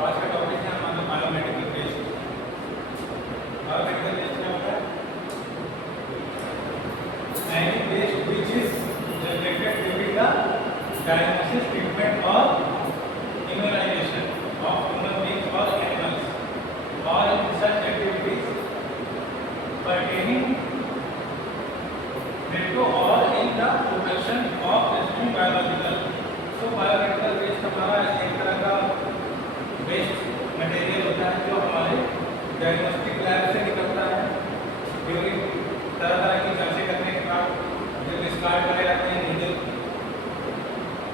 आज का टॉपिक है हमारा बायोमेडिकल वेस्ट। बायोमेडिकल वेस्ट क्या होता है? Any waste which is generated during the diagnosis, treatment और इम्यूनाइजेशन ऑफ ह्यूमन बीइंग्स और एनिमल्स और in such activities pertaining thereto or in the production of specific biological। so biological waste हमारा एक तरह का वेस्ट मटेरियल होता है जो हमारे डायग्नोस्टिक लैब से निकलता है ड्यूरिंग तरह की जांचें करने के बाद जब डिस्कार्ड करे जाते हैं नीडल,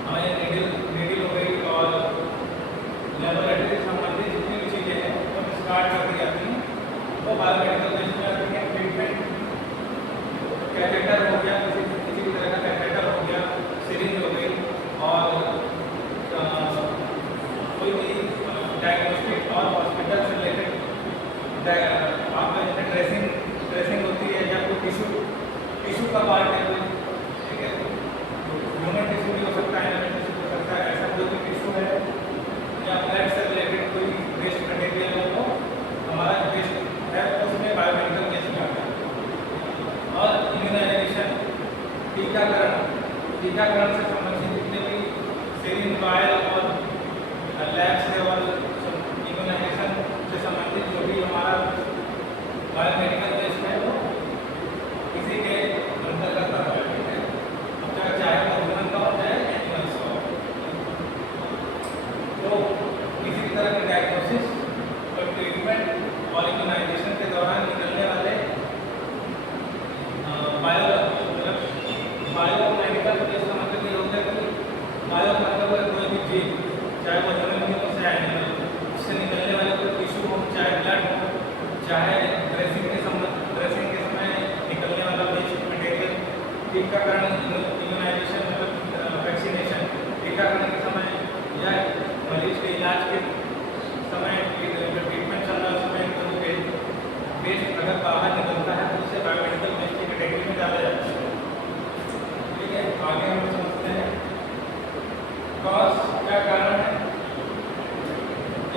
हमारे नीडल हो गई और लेबोरेटरी से संबंधित जितनी भी चीज़ें हैं वो डिस्कार्ड कर दी जाती हैं वो बायोमेडिकल वेस्ट में आती है। ट्रीटमेंट कैथेटर हो गया, किसी भी तरह का कैथेटर हो गया, सिरिंज हो गई और कोई भी डायग्नोस्टिक और हॉस्पिटल से रिलेटेड आपका जैसे ड्रेसिंग होती है या कोई टिश्यू का पार्ट है कोई, ठीक है, ह्यूमन टिश्यू भी हो सकता है, एनिमल टिश्यू हो सकता है, ऐसा कोई भी टिश्यू है या ब्लड से रिलेटेड कोई वेस्ट मटेरियल है तो हमारा वेस्ट है उसमें बायोमेडिकल वेस्ट में आता है। और इम्यूनाइजेशन, टीकाकरण से संबंधित जितने भी सिरिंज, वायल और लैब से और इम्यूनाइजेशन से संबंधित जो भी हमारा बायोमेडिकल वेस्ट है वो किसी के अंतर्गत आता है, ठीक है, अब चाहे वो ह्यूमन का हो चाहे एनिमल्स का हो। तो किसी भी तरह की डायग्नोसिस और ट्रीटमेंट और इम्यूनाइजेशन के दौरान निकलने वाले बायोमेडिकल वेस्ट का मतलब ये होता है कि बायो मतलब कोई भी चीज चाहे वो ह्यूमन हो चाहे एनिमल, उससे निकलने वाले कोई टिश्यू हो चाहे ब्लड हो चाहे ड्रेसिंग के समय निकलने वाला वेस्ट मटेरियल, टीकाकरण इम्यूनाइजेशन मतलब वैक्सीनेशन, टीकाकरण के समय या मरीज के इलाज के समय ट्रीटमेंट चल रहा है उसमें वेस्ट अगर बाहर निकलता है तो उसे बायोमेडिकल वेस्ट की कैटेगरी में डाला जाता है, ठीक है। आगे हम समझते हैं कॉज, क्या कारण है?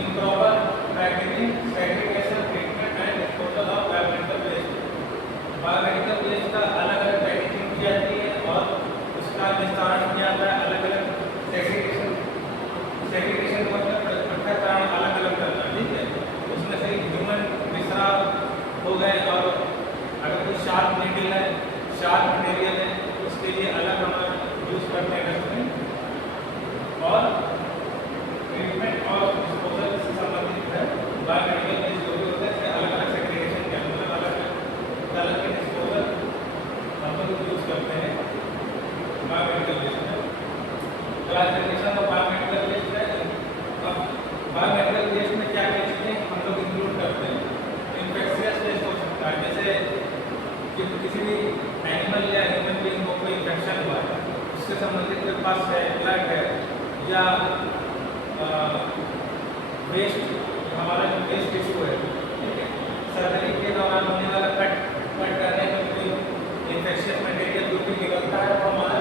Improper packaging, segregation, treatment and disposal of biomedical waste. Biomedical waste का अलग अलग पैकेजिंग की जाती है और उसका निस्तारण किया जाता है अलग अलग सेग्रीगेशन का मतलब पृथक्करण अलग अलग करना, ठीक है। उसमें से ह्यूमन मिश्रण हो गए और अगर कोई शार्प नीडल है, शार्प मटेरियल है, उसके लिए अलग हम यूज करते हैं डस्टबिन और ट्रीटमेंट और डिस्पोजल से संबंधित है बायोमेडिकल वेस्ट जो भी होता है इसके अलग अलग सेग्रीगेशन के मतलब अलग अलग के डिस्पोजल हम लोग यूज करते हैं बायोमेडिकल वेस्ट में। क्लासिफिकेशन ऑफ बायोमेडिकल वेस्ट है। अब बायोमेडिकल वेस्ट में क्या क्या चीज़ें हम लोग इंक्लूड करते हैं? इन्फेक्शियस वेस्ट हो सकता है, जैसे कि किसी भी एनिमल या ह्यूमन बीइंग को कोई इन्फेक्शन हुआ है उससे संबंधित कोई पस है, ब्लड है या वेस्ट हमारा जो वेस्ट टिश्यू है, ठीक है, सर्जरी के दौरान होने वाला कट करने में कोई इन्फेक्शियस मटेरियल जो भी निकलता है वो हमारा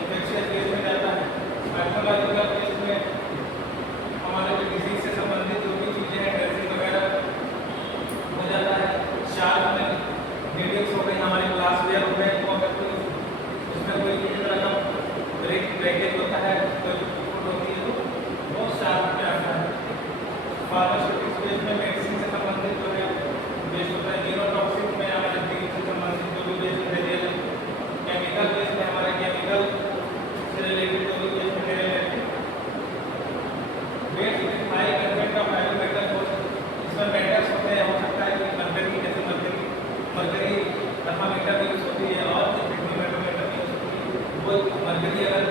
इन्फेक्शियस वेस्ट में जाता है। पैथोलॉजिकल वेस्ट में हमारे जो डिजीज से संबंधित जो भी चीज़ें हैं ड्रेसिंग वगैरह हो जाता है। शार्प में नीडल्स हो गई, हमारे ग्लास वेयर हो गए, वो अगर कोई उसमें कोई किसी तरह का ब्रेकेज होता है, कोई फुट होती है तो वो शार्प में आता है। फार्मास्यूटिक्स वेस्ट में मेडिसिन से संबंधित जो है वेस्ट होता है। न्यूरोटॉक्सिक में हमारे ड्रग से संबंधित जो भी वेस्ट मटेरियल है। केमिकल वेस्ट में हमारे केमिकल से रिलेटेड जो भी वेस्ट मटेरियल है। Waste with high content of heavy metal इसमें मेटल्स होते हैं, हो सकता है कि मरकरी जैसे मरकरी थर्मामीटर भी यूज होती है और मैग्नेटोमीटर भी यूज होती है। वो मरकरी अगर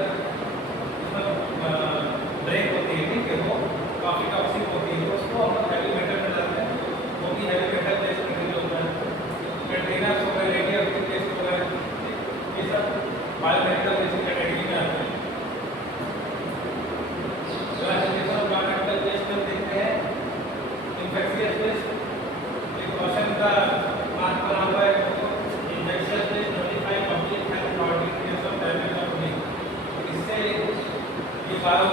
इसमें ब्रेक होती है, ठीक है, वो काफ़ी टॉक्सिक होती है, उसको हम हैवी मेटल में डालते हैं, वो भी हैवी मेटल वेस्ट मटेरियल होता है। कंटेनर्स हो गए, रेडियोएक्टिव वेस्ट हो गए, ये सब बायोमेडिकल वेस्ट की कैटेगरी में आते हैं। क्लासिफिकेशन ऑफ बायोमेडिकल वेस्ट में देखते हैं इन्फेक्शियस वेस्ट, एक क्वेश्चन का मार्क बना हुआ है, infectious waste notify public health organisation of damage of link. इससे ये बायो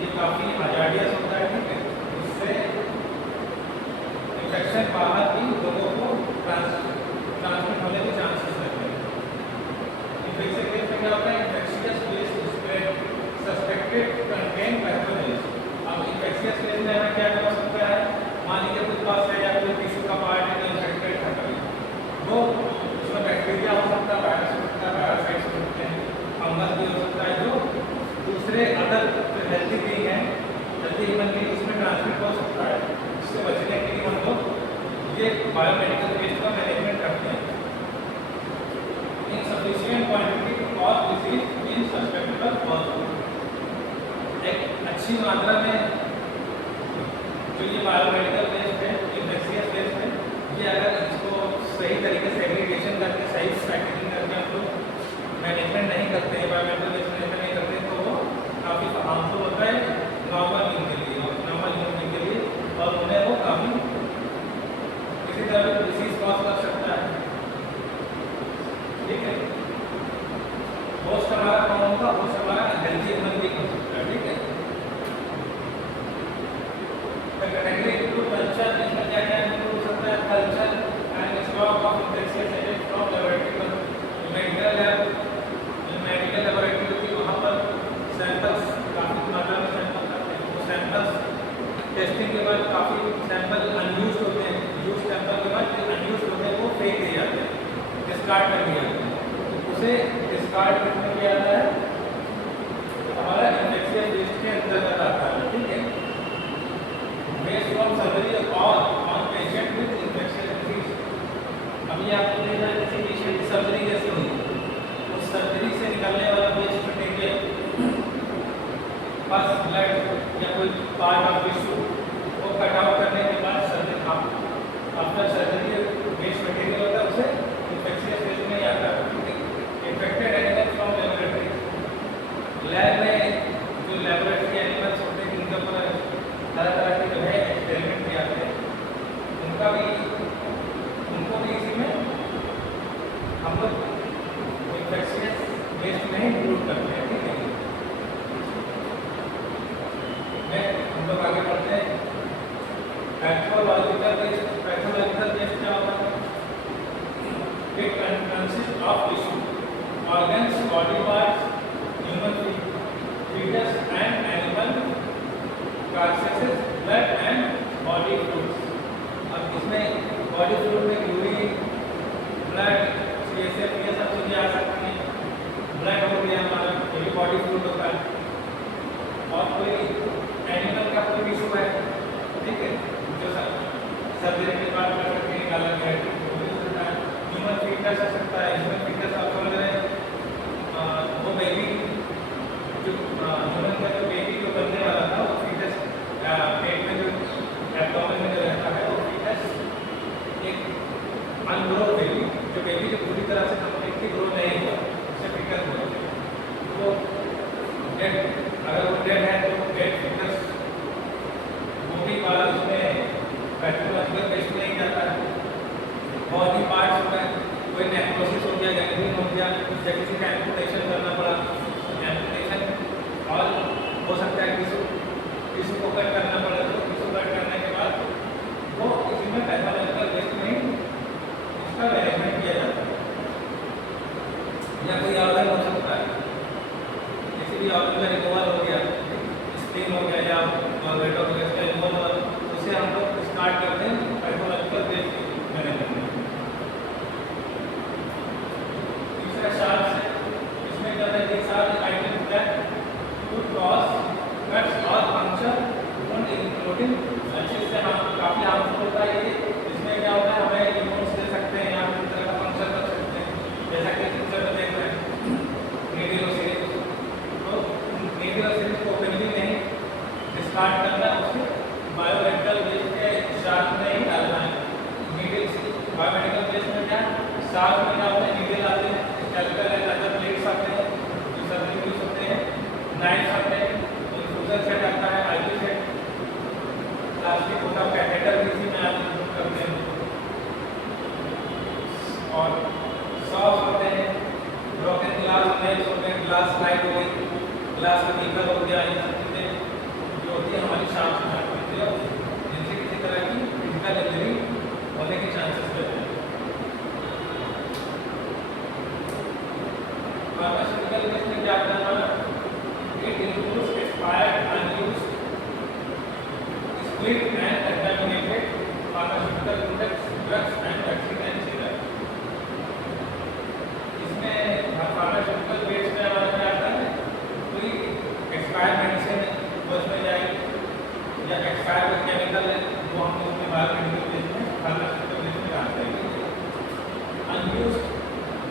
ये काफ़ी हजार्डियस होता है, ठीक है। उससे इन्फेक्शन बाहर भी लोगों को ट्रांसमिट होने के चांसेस रहते हैं। इन्फेक्शन केस में क्या होता है, infectious waste spread suspected contain pathogens. अब इन्फेक्शियस केस में हमें क्या हो सकता है, मान लीजिए कुछ पास है या कोई टिश्यू का पार्ट है जो इन्फेक्टेड है कभी, वो उसमें बैक्टीरिया हो सकता है, वायरस हो सकता है, पैरासाइट्स हो सकते हैं, फंगस भी हो सकता है, जो दूसरे अदर जो हेल्थी बीइंग है, हेल्थी ह्यूमन बीइंग, उसमें ट्रांसमिट हो सकता है। इससे बचने के लिए हम लोग ये बायोमेडिकल वेस्ट का मैनेजमेंट करते हैं। Insufficient quantity to cause disease in susceptible cause. एक अच्छी मात्रा में जो ये बायोमेडिकल वेस्ट है, इन्फेक्शियस वेस्ट है, ये अगर इसको सही तरीके से एग्रीगेशन करके सही पैकेजिंग करके हम लोग मैनेजमेंट नहीं करते हैं, बायोमेडिकल वेस्ट मैनेजमेंट नहीं करते, तो वो काफ़ी हार्मफुल होता है नॉर्मल ह्यूमन के लिए, नॉर्मल ह्यूमन के लिए, और उन्हें वो काफ़ी किसी तरह डिसीज कॉज कर सकता है, ठीक है। होस्ट हमारा कौन होगा, होस्ट हमारा हेल्थी ह्यूमन बीइंग हो सकता है, ठीक है। कैटेगरी टू कल्चर, इसमें क्या क्या इंक्लूड हो सकता है, culture and stock of infectious agent from laboratory, medical lab, medical laboratory की वहाँ पर सैंपल्स काफ़ी मात्रा में सैंपल करते हैं, वो सैंपल्स टेस्टिंग के बाद काफ़ी सैंपल अनयूज्ड होते हैं, यूज सैंपल के बाद जो अनयूज्ड होते हैं वो फेंक दिए जाते हैं, डिस्कार्ड कर दिया जाता है, तो उसे डिस्कार्ड करने किया जाता है हमारा इन्फेक्शियस वेस्ट के अंतर्गत आता है, ठीक है। वेस्ट फ्रॉम सर्जरी और on patient with infectious disease. अभी आपको देखना है किसी पेशेंट की सर्जरी जैसे हुई, उस सर्जरी से निकलने वाला वेस्ट मटेरियल, बस ब्लड या कोई पार्ट ऑफ टिश्यू, वो कट आउट करने के बाद surgery after surgery waste material होता है, उसे इन्फेक्शियस वेस्ट में ही आता है, ठीक है। Infected animal from laboratory, lab में जो लेबोरेटरी एनिमल्स होते हैं जिनके ऊपर तरह तरह के जो है एक्सपेरिमेंट किए जाते हैं, उनको भी इसी में हम लोग इन्फेक्शियस वेस्ट में ही इंक्लूड करते हैं, ठीक है। हम लोग आगे बढ़ते हैं। पैथोलॉजिकल वेस्ट, पैथोलॉजिकल वेस्ट क्या होता है, it consist of tissue, organs, body parts, human foetus and animal carcasses, blood and body fluids. अब इसमें बॉडी फ्लूइड में यूरिन, ब्लड, CSF, ये सब चीज़ें आ सकती हैं। ब्लड हो गया हमारा, ये भी बॉडी फ्लूइड होता है, और कोई एनिमल का कोई टिश्यू है, ठीक है, जो सर्जरी के बाद निकाला गया है, ह्यूमन फीटस हो सकता है। ह्यूमन फीटस आपको लग रहा है वो बेबी जो ह्यूमन का जो बेबी जो बनने वाला था, वो फीटस पेट में जो एब्डोमेन में जो रहता है, वो फीटस एक अनग्रोथ बेबी, जो बेबी जो पूरी तरह से कम्प्लीटली ग्रो नहीं हुआ, उससे फीटस बोलते हैं। तो डेड, अगर वो डेड है तो डेड फीटस वो भी बाद उसमें पैथोलॉजिकल वेस्ट में ही जाता है। बॉडी पार्ट्स में कोई नेक्रोसिस हो गया, गैंग्रीन हो गया, या किसी का एम्पुटेशन करना पड़ा, एम्पुटेशन और हो सकता है टिश्यू को कट करना पड़ा, तो टिश्यू कट करने के बाद वो इसी में पैथोलॉजिकल वेस्ट में इसका मैनेजमेंट किया जाता है। या कोई ऑर्गन हो सकता है, किसी भी ऑर्गन में रिमूवल हो गया, स्प्लीन हो गया या ऑर्गेट हो गया, इसका रिमूवल हो, उसे हम लोग स्टार्ट करते हैं पैथोलॉजिकल वेस्ट मैनेजमेंट। तीसरा शार्ट है, इसमें क्या है, एक साथ item that could cause cuts और पंक्चर वुंड इंक्लूडिंग, अच्छे से हम काफ़ी हार्मफुल होता है ये। इसमें क्या होता है, हमें इमोट्स दे सकते हैं या किसी तरह का पंक्चर कर सकते हैं, जैसा कि पिक्चर में देख रहे हैं नीडल और सिरिंज। तो नीडल और सिरिंज को ओपनली नहीं डिस्कार्ड करना, उसके बायोमेडिकल वेस्ट के साथ में ही डालना है। नीडल बायोमेडिकल वेस्ट में क्या साथ में क्या होता है, नीडल आते हैं, स्कैल्पेल है, अदर प्लेट्स आते हैं जो सर्जरी यूज होते हैं, नाइफ्स आते हैं, इन्फ्यूजन सेट आता है, IV सेट, प्लास्टिक होता है, कैथेटर भी इसी में आप यूज करते हैं, और सॉस होते हैं, ब्रोकन ग्लास नेल्स होते हैं, ग्लास स्लाइड हो गई, ग्लास का बीकर हो गया, ये सब चीज़ें होती है हमारी शार्प होती है, जिनसे किसी तरह की फिजिकल इंजरी होने के चांसेस रहते हैं। फार्मास्यूटिकल वेस्ट में क्या करना वाला, it includes expired unused split and contaminated pharmaceutical products, drugs and vaccine and serum। इसमें फार्मास्यूटिकल वेस्ट में हमारा क्या आता है, कोई एक्सपायर मेडिसिन उसमें जाएगी या एक्सपायर केमिकल है वो हम उसमें बाहर मेडिकल वेस्ट में फार्मास्यूटिकल वेस्ट में डालते हैं। अनयूज्ड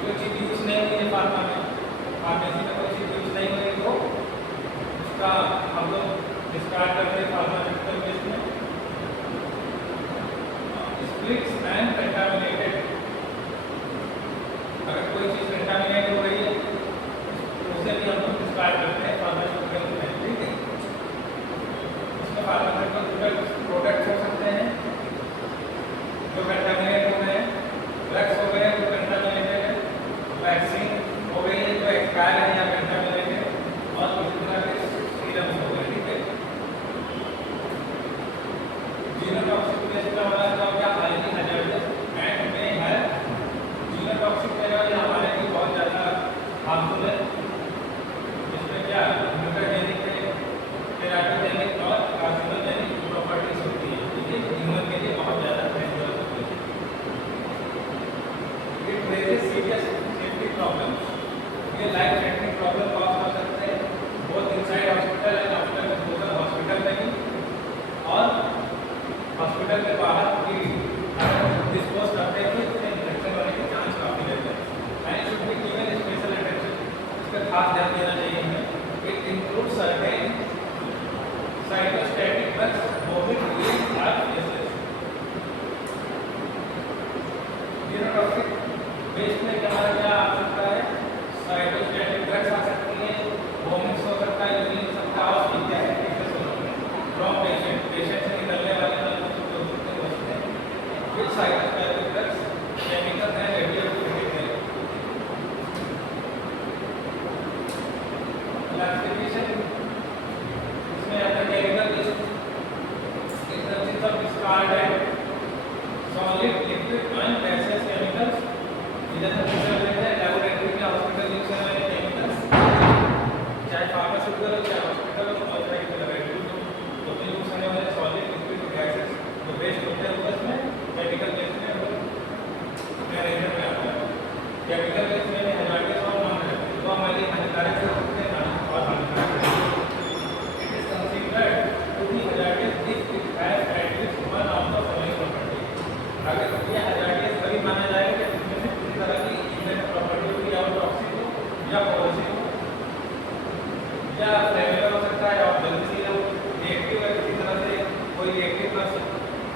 जो चीज़ यूज नहीं हुई है फार्मा में, फार्मेसी में कोई चीज़ यूज नहीं हुई तो उसका हम लोग डिस्कार्ड करते हैं फार्मास्यूटिकल वेस्ट में। स्प्लिट्स एंड कंटामिनेटेड, अगर कोई चीज़ कंटामिनेट हो गई है तो उसे भी हम लोग डिस्कार्ड करते हैं फार्मास्यूटिकल में, ठीक है। इसमें फार्मास्यूटिकल प्रोडक्ट्स हो सकते हैं जो कंटामिनेट हो गए हैं, ड्रग्स हो गए जो कंटामिनेटेड है, वैक्सीन हो गई है जो एक्सपायर है या कंटामिनेटेड, और इसी तरह के सीरम्स हो गए, ठीक है। जीनोटॉक्सिक वेस्ट का मतलब क्या, highly hazardous and may have genotoxic level हमारे लिए बहुत ज़्यादा हार्मफुल है, जिसमें क्या म्यूटाजेनिक है, टेराटोजेनिक और कार्सिनोजेनिक प्रॉपर्टीज होती है, ठीक है, ह्यूमन के लिए बहुत ज़्यादा डेंजरस होती है। It raises serious safety problems, ये लाइफ थ्रेटनिंग प्रॉब्लम कॉज कर सकते हैं both inside hospital and after hospital में भी, और हॉस्पिटल के बाहर भी डिस्पोज करते हैं तो इसमें इन्फेक्शन होने के चांस काफ़ी रहते हैं। And should be given special attention, इसका खास ध्यान देना चाहिए हमें। It includes certain cytostatic drugs vomit relief are cases. Genotoxic waste में क्या आ सकता है, साइटोस्टैटिक ड्रग्स आ सकती हैं, वोमिट्स हो सकता है, यूरिन हो सकता है, और इत्यादि केसेस हो सकते हैं फ्रॉम पेशेंट से निकलने वाले which cytoscapic drugs, chemical and radioactive है। Classification इसमें आता है chemical list, it consists of discarded solid, liquid and gaseous chemicals। इधर से पूछा जाता है लैबोरेटरी में हॉस्पिटल यूज करने वाले केमिकल्स, चाहे फार्मास्यूटिकल हो चाहे हॉस्पिटल हो और चाहे लैबोरेटरी हो, तो भी यूज करने वाले सॉलिड, लिक्विड, गैसेस जो वेस्ट होते हैं उसमें केमिकल वेस्ट में मैनेजर में आता है। केमिकल वेस्ट में हैजार्डस और नॉन हैजार्डस, तो हमारे लिए हानिकारक हो सकते हैं और हानिकारक हो सकते हैं। It is considered to be hazardous if it has at least one of the following property, अगर ये हैजार्डस तभी माना जाएगा कि इसमें से किसी तरह की इंटरनल प्रॉपर्टी हो, या टॉक्सिक हो या पॉइजन हो या फ्लेमेबल हो सकता है और जल्दी हो, रिएक्टिव है किसी तरह से, कोई रिएक्टिव कर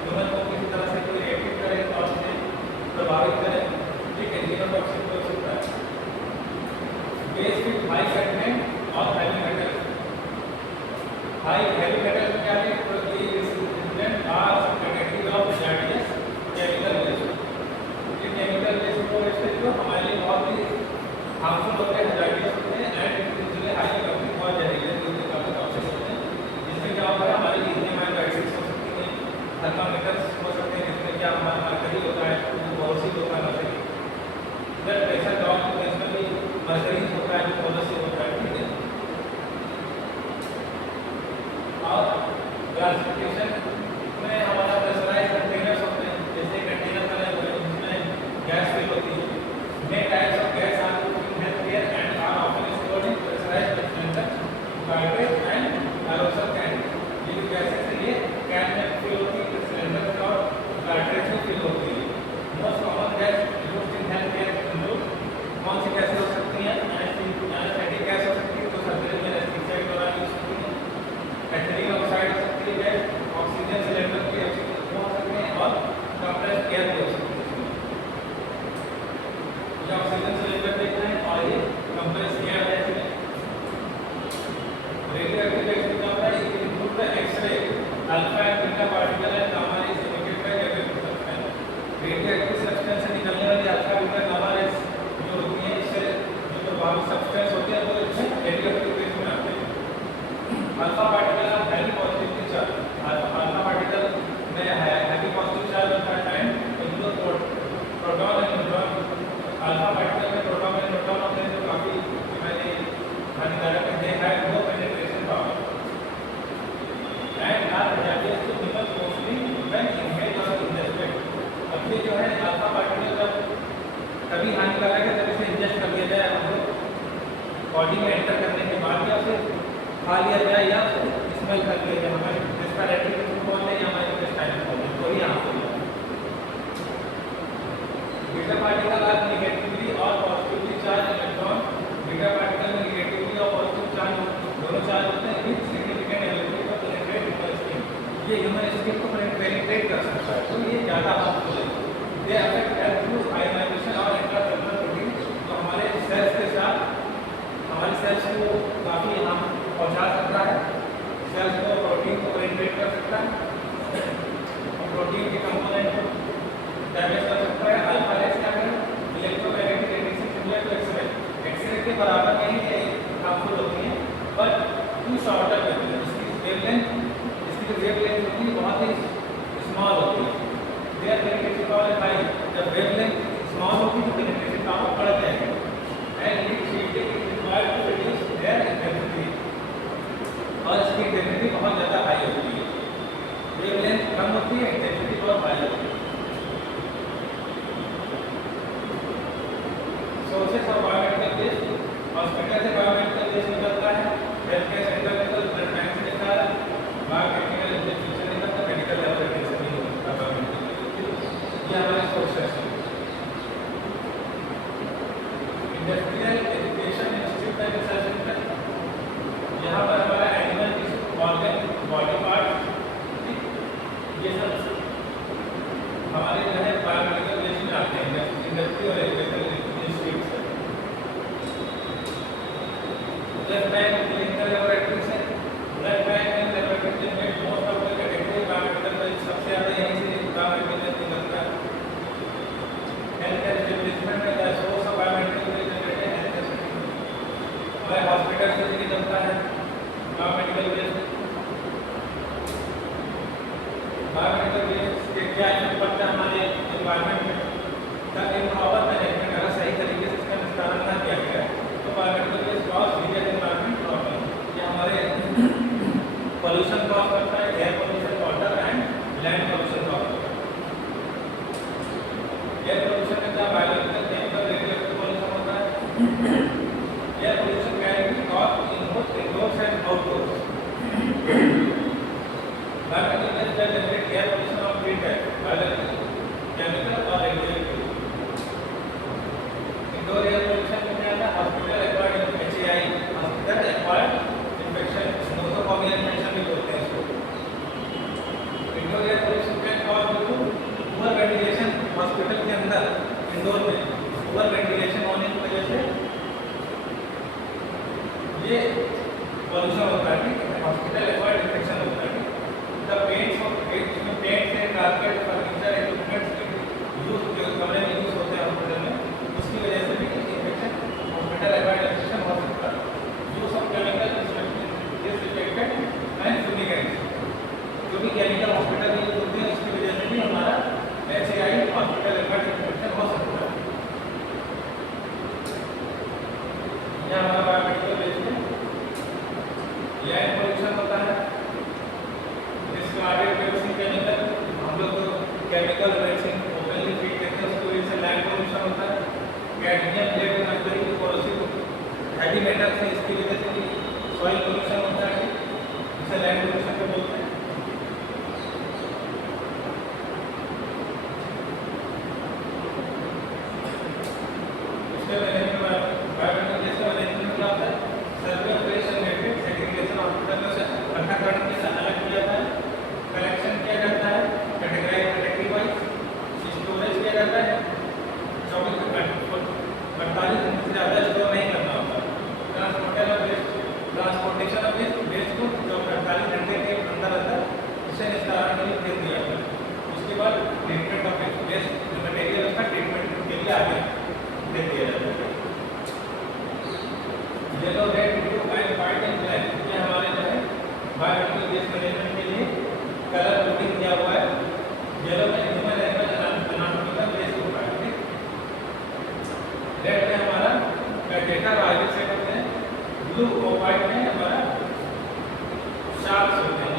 ह्यूमन को किसी तरह से कोई रिएक्टिव करे और उसे प्रभावित करे, ठीक है, जीनोटॉक्सिक हो सकता है। बेस विद हाई कंटेंट और heavy metal, high heavy metal क्या है, तो ये resistant are category of hazardous chemical waste. ये केमिकल वेस्ट को वेस्ट जो हमारे लिए बहुत ही हार्मफुल होते हैं, हैजार्डस होते हैं एंड इसलिए हाईली टॉक्सिक, बहुत जहरीले, दूसरे काफी टॉक्सिक होते हैं, जिसमें क्या होता है हमारे लिए इथेमाइल बैक्टीरिया हो सकती है, थर्मामीटर्स हो सकते हैं जिसमें क्या हमारा मरकरी होता है, पॉलिसी होता है मरकरी, ब्लड प्रेशर ड्रॉप होता है इसमें भी मरकरी होता है, पॉलिसी होता है, ठीक है। और में एंटर करने के बाद या फिर खा लिया जाए या स्मेल कर लिया जाए, हमारे रेस्पिरेटरी के थ्रू है या हमारे इंटेस्टाइनल है, तो ही यहाँ पे बीटा पार्टिकल आर नेगेटिवली और positively charge electron. Beta particle में नेगेटिवली और पॉजिटिव चार्ज दोनों चार्ज होते हैं with significant ability to penetrate human skin. ये ह्यूमन स्किन को पेनिट्रेट कर सकता है, तो ये ज़्यादा हार्मफुल है। They affect health through ionisation और इंट्रासेलुलर प्रोटीन, तो हमारे सेल्स के साथ हमारे सेल्स को काफ़ी हार्म पहुँचा सकता है। सेल्स को प्रोटीन को पेनिट्रेट कर सकता है, प्रोटीन के कंपोनेंट को डैमेज कर सकता है। अल्फा रेज क्या है, electromagnetic radiation similar to x-ray, x-ray के बराबर नहीं है, हार्मफुल होती है बट टू शॉर्टर होती है। इसकी वेवलेंथ, इसकी जो वेवलेंथ होती है बहुत ही स्मॉल होती है। देयर पेनिट्रेशन पावर हाई, जब वेवलेंथ स्मॉल होती है तो पेनिट्रेशन पावर बढ़ जाएगी and it is required to reduce their intensity, और इसकी इंटेंसिटी बहुत ज़्यादा हाई होती है। वेवलेंथ कम होती है, इंटेंसिटी बहुत हाई होती है। Sources of biomedical waste, hospital से बायोमेडिकल वेस्ट निकलता है, हेल्थ केयर सेंटर में तो ब्लड बैंक से निकलता है, बायोटेक्निकल इंस्टीट्यूशन से निकलता है, मेडिकल लैबोरेटरी से नहीं होता बायोमेडिकल वेस्ट। ये हमारे सोर्सेस हैं। Industrial education institute and research centre, यहाँ पर हमारा एनिमल ऑर्गन, बॉडी पार्ट, ये सब हमारे जो है बायोमेडिकल वेस्ट में आते हैं। इंडस्ट्री और education blood bank clinical laboratory से, ब्लड बैंक एंड लैबोरेटरी में most of the category biomedical का सबसे ज़्यादा यहीं से बायोमेडिकल निकलता है। हेल्थ केयर एस्टेब्लिशमेंट में the source of biomedical waste generated health care, हमारे हॉस्पिटल से निकलता है बायोमेडिकल वेस्ट। बायोमेडिकल वेस्ट के क्या इफेक्ट पड़ता है हमारे एनवायरनमेंट में, द इम्प्रॉपर मैनेजमेंट, अगर सही तरीके से इसका निस्तारण न किया गया तो biomedical waste cause serious environment problem. ये हमारे पोल्यूशन कॉज करता है, air pollution, water and land pollution cause करता है। एयर पोल्यूशन में क्या बायोलॉजिकल, केमिकल, रेडियोएक्टिव पोल्यूशन होता है। Air pollution can be caused in both indoors and outdoors. Biomedical waste generate air pollution of three types, biological, chemical और radioactive. Indoor air pollution में क्या है, hospital acquired HAI, hospital acquired infection, nosocomial infection भी बोलते हैं इसको। Indoor air pollution can cause due to poor ventilation, hospital के अंदर इंडोर में पुअर वेंटिलेशन होने की वजह से ये पोल्यूशन होता है, हॉस्पिटल एक्वायर्ड इन्फेक्शन होता है। द पेंट्स ऑफ इसमें paint and carpet, furniture, equipments use, जो कमरे में यूज होते हैं हॉस्पिटल में, उसकी वजह से भी इन्फेक्शन, हॉस्पिटल एक्वायर्ड इन्फेक्शन हो सकता है। Use of chemical disinfectant and fumigant, जो भी केमिकल हॉस्पिटल में यूज होते हैं उसकी वजह से भी हमारा HAI हॉस्पिटल एक्वायर्ड इन्फेक्शन हो सकता है। यह हमारा बायोमेडिकल वेस्ट है। एयर पोल्यूशन होता है, डिस्कार्डेड वैक्सीन केमिकल, हम लोग तो केमिकल वैक्सीन ओपनली फीड करते हैं, उसकी वजह से लैंड पोल्यूशन होता है। Cadmium, lead, mercury, corrosive heavy metals है, इसकी वजह से भी सॉइल पोल्यूशन होता है, जिसे लैंड पोल्यूशन को बोलते हैं। उसके बायोमेडिकल वेस्ट का मैनेजमेंट क्या होता है, सर्वे ऑपरेशन नेटवर्क, सेग्रीगेशन हॉस्पिटल से अलग किया जाता है, कलेक्शन किया जाता है, कैटेगरी वाइज, स्टोरेज किया जाता है, 48 घंटे से ज़्यादा स्टोर नहीं करना होता। ट्रांसपोर्टेशन ऑफ वेस्ट को जो 48 घंटे के अंदर इसे निस्तारण के लिए भेज दिया जाता है। उसके बाद ट्रीटमेंट ऑफ वेस्ट, जो मटेरियल उसका ट्रीटमेंट के लिए आगे दे दिया जाता है। Yellow, red, blue and white and black, ये हमारे जो है बायोमेडिकल वेस्ट मैनेजमेंट के लिए कलर कोडिंग किया हुआ है। येलो में ह्यूमन एनिमल एनाटॉमिकल वेस्ट होता है, रेड में हमारा डेटा वायरस सेट होते हैं, ब्लू और व्हाइट में हमारा शार्प्स होते हैं।